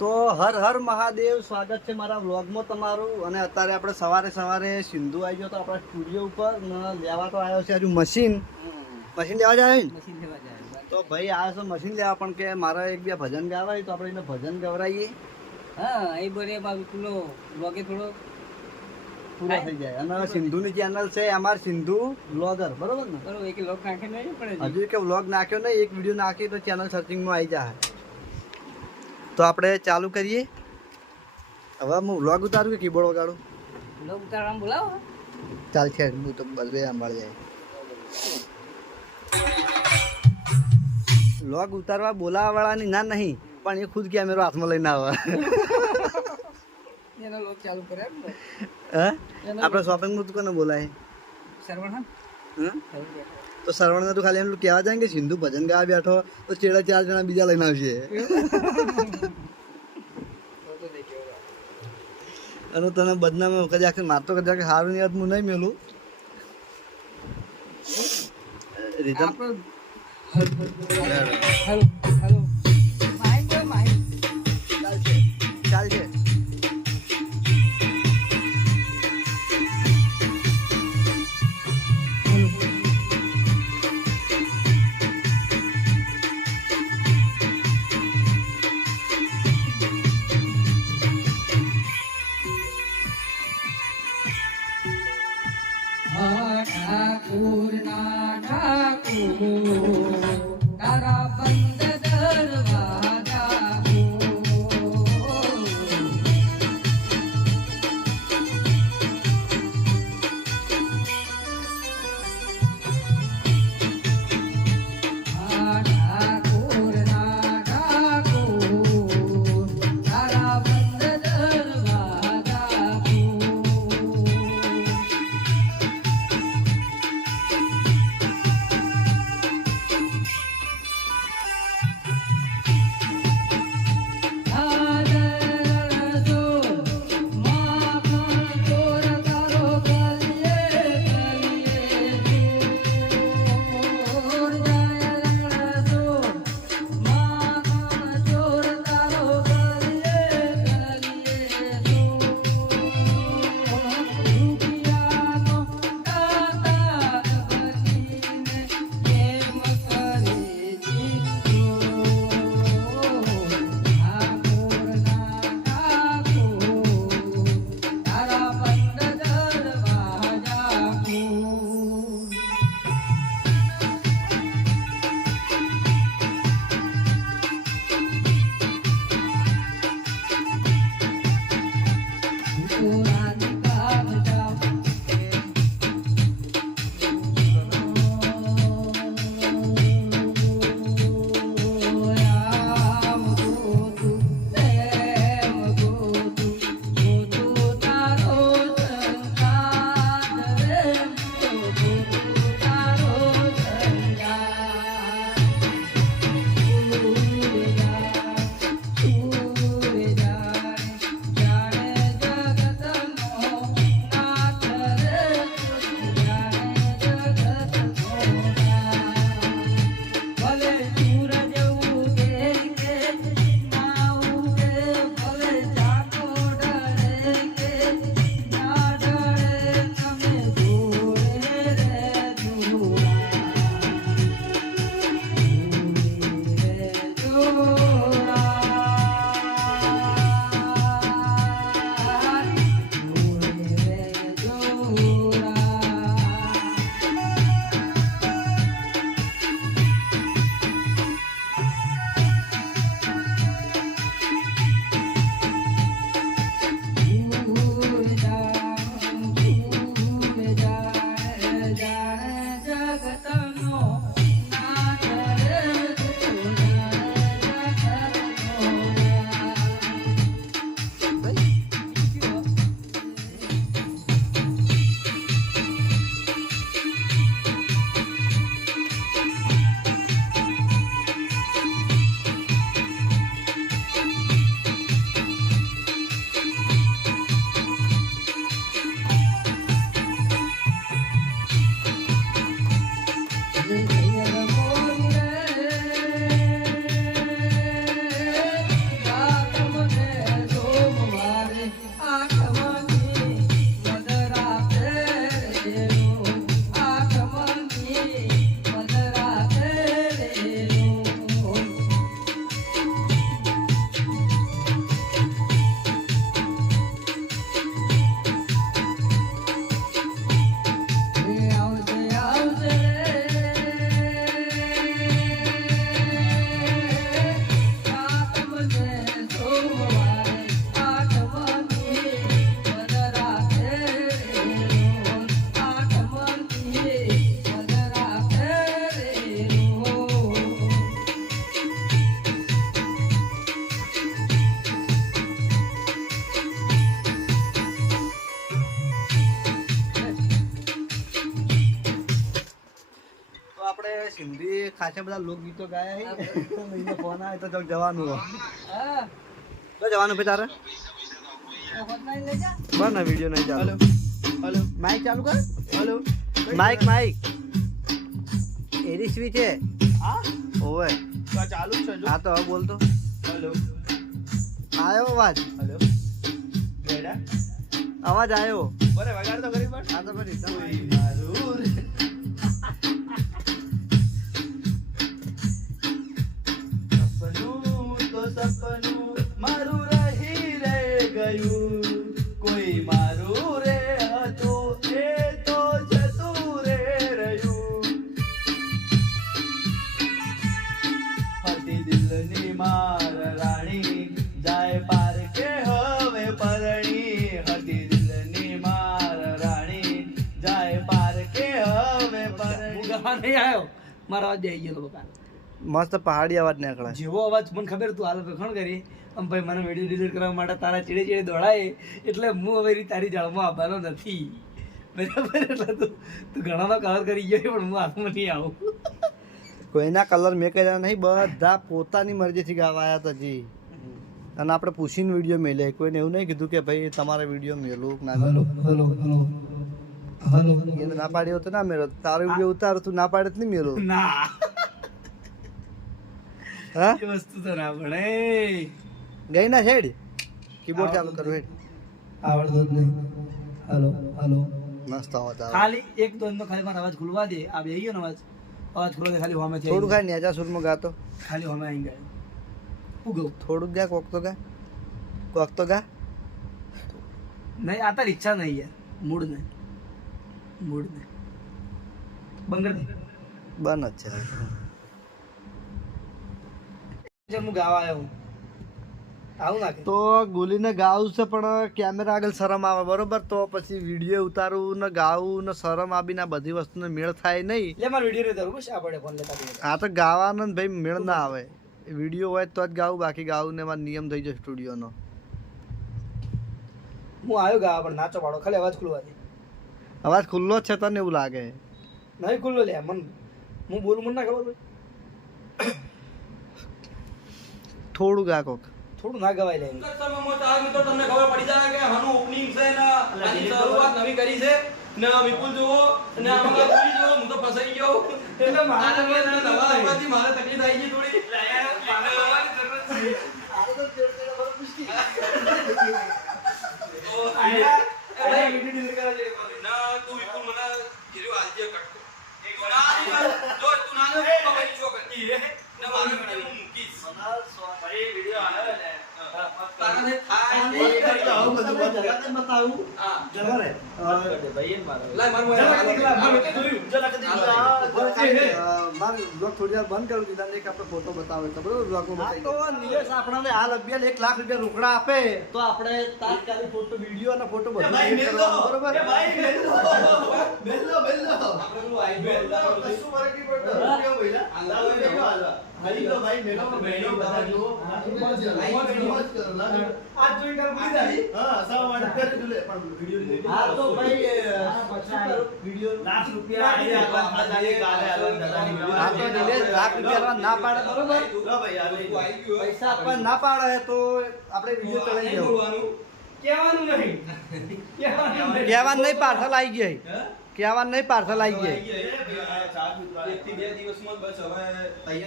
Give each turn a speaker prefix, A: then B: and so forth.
A: તો હર હર મહાદેવ સ્વાગત છે મારા વ્લોગમાં તમારું. અને અત્યારે આપણે સવારે સવારે સિંધુ આવી ગયો તો આપણા સ્ટુડિયો ઉપર ને લેવા તો આવ્યો છે હજુ મશીન. મશીન લેવા જાય ને તો ભાઈ આવ્યો છે મશીન લેવા? પણ કે મારે એક બે ભજન ગાવા તો આપણે એને ભજન ગવડાવીએ
B: હા એ બાબુ પેલો બ્લોગે થોડો
A: પૂરો થઈ જાય. અને સિંધુની ચેનલ છે અમાર સિંધુ બ્લોગર બરોબર ને?
B: બરોબર એક નહીં
A: હજુ. કે વ્લોગ નાખ્યો ને એક વીડિયો નાખી તો ચેનલ સર્ચિંગમાં આવી જાય તો આપણે ચાલુ કરીએ. હવે હું વ્લોગ ઉતારું કે કીબોર્ડ વગાડું?
B: લોગ ઉતારવા બોલાવો.
A: ચાલ છે હું તો બધે સાંભળી જાય. વ્લોગ ઉતારવા બોલાવા વાળાની ના નહીં પણ એ ખુદ કેમેરો હાથમાં લઈને આવે.
B: એનો લોક ચાલુ કરે
A: હે? આપણે શોપિંગ કોને બોલાય?
B: સરવણ હા.
A: તો સરવણને તો ખાલી એમ કહેવા જાય કે સિંધુ ભજન ગાવા બેઠો તો ચેડા ચાર જણા બીજા લઈને આવશે. અને તને બદનામ કદાચ મારતો કદાચ સારું નહીં હું નહીં મેલું. રીતમ
B: ઠાકુર ના ઠાકુર
A: સિંધી ખાસા બધા લોકગીતો ગાયા છે ફોન આવે તો જવાનું તો જવાનું ભાઈ તારે?
B: તો hotline લઈ જા
A: બસ ને વીડિયો નહીં ચાલો.
C: હલો.
A: માઇક ચાલુ કર.
C: હલો.
A: માઇક માઇક એરી સ્વી છે.
C: હા?
A: ઓવે.
C: ચાલુ છે
A: હા તો હવે બોલતો
C: હલો.
A: આવ્યો અવાજ?
C: હલો.
A: અવાજ આવ્યો.
C: બરે વગાડ તો કરી પણ.
A: હા તો ફરી
C: સપનું મારું હતું દિલની માર રાણી જાય પાર કે હવે પરણી હતી દિલની માર રાણી જાય પાર કે હવે પરણી
B: નહીં આવ્યો. મારો અવાજ ગયો બકા.
A: મસ્ત પહાડી અવાજ નીકળે
B: જેવો અવાજ મને ખબર તું હાલ વખાણ કરી આમ ભાઈ મને વીડિયો ડિલીટ કરવા માટે તારા ચીડે ચીડે દોડાય એટલે હું હવે તારી જાળમાં આવવાનો નથી બરાબર એટલે તું તું ઘણામાં કલર કરી ગયો પણ હું હાથમાં નહીં આવું
A: કોઈના કલર મેં કર્યા નહીં બધા પોતાની મરજીથી ગાવા આવ્યા હતા જી અને આપણે પૂછીને વીડિયો મેલે કોઈને એવું નહીં કીધું કે ભાઈ તમારે વીડિયો મેલું ના મેલું
B: હલો હલો
A: ના પાડ્યો તો ના મેળો તારો વીડિયો ઉતાર તું ના પાડે જ નહીં મેળો
B: ના
A: હા?
B: એ વસ્તુ તો ના ભણે.
A: ગઈ ના છેડ કીબોર્ડ ચાલુ કરો હેડ.
B: આવડતો જ નહીં. Hello hello.
A: મસ્ત અવાજ આવે.
B: ખાલી એક દોન ખાલી મારો અવાજ ખુલવા દે. આ બેહી ગયો ને અવાજ? અવાજ ખુલવા દે ખાલી હોમે
A: થોડું ખાઈ સુરમાં ગાતો.
B: ખાલી હોમે આઈ ગયો. હું
A: થોડું ગા કોક તો ગા કોક તો ગા
B: નહીં આ તારી ઈચ્છા નહીં યાર. મૂડ નહીં. મૂડ નહીં. બંગર
A: બન જ છે.
B: હું ગાવા આવ્યો આવું નાખે
A: તો ગોલીને ગાવું છે પણ કેમેરા આગળ શરમ આવે બરોબર? તો પછી વીડિયો ઉતારવું ને ગાવું ને શરમ આવીને આ બધી વસ્તુને મેળ થાય નહીં.
B: લે મારો વીડિયો નહીં બસ આ ફોન લેતા જઈએ.
A: તો ગાવાનો ને ભાઈ મેળ ના આવે. વીડિયો હોય તો જ ગાવું બાકી ગાવું ને એમાં નિયમ થઈ જાય સ્ટુડિયોનો.
B: હું આવ્યો ગાવા પણ નાચો પાડો ખાલી અવાજ ખુલવા દે.
A: અવાજ ખુલ્લો જ છે તને એવું લાગે?
B: નહીં ખુલ્લો લે મન હું બોલું મને ના ખબર હોય.
A: થોડું ગા
B: થોડું ના ગવાય લે.
D: મિત્રો તમને ખબર પડી જાય કે હનુ ઓપનિંગ છે ને આની શરૂઆત નવી કરી છે. ને વિપુલ જુઓ ને આમાં જુઓ હું તો ફસાઈ ગયો. એટલે મારે નવા આવવાથી મારે તકલીફ આવી ગઈ થોડી તો આ ના તું વિપુલ મને કીધું આજે કટકો તું ના આવી જો તું ના આવી તો ભાઈ જો કરી ને મારે વીડિયો હું મૂકીશ તારાને થાય
A: બતાવું.
D: લાય મારું
A: મારે બ્લોગ થોડી વાર બંધ કરું દીધા એક આપણે ફોટો બતાવે તો બરોબર તો આપણને હાલ અભિયાન એક લાખ રૂપિયા રોકડા આપે. તો આપણે તાત્કાલિક ફોટો વીડિયો અને ફોટો બધું બરોબર? હા. તો ભાઈ શું કરું? વીડિયો
C: લાખ રૂપિયા આલી આપવા દાદાની કાલે આલવા દાદાની
A: હા તો નિલેશ લાખ રૂપિયા ના પાડે બરોબર પૈસા આપવા ના પાડે તો આપણે વિડિયો ચલાવી જવું
B: કહેવાનું નહીં
A: કહેવાનું નહીં પાર્સલ આવી ગઈ કહેવાનું નહીં પાર્સલ આવી ગઈ
D: એક થી બે દિવસમાં બસ હવે તૈયાર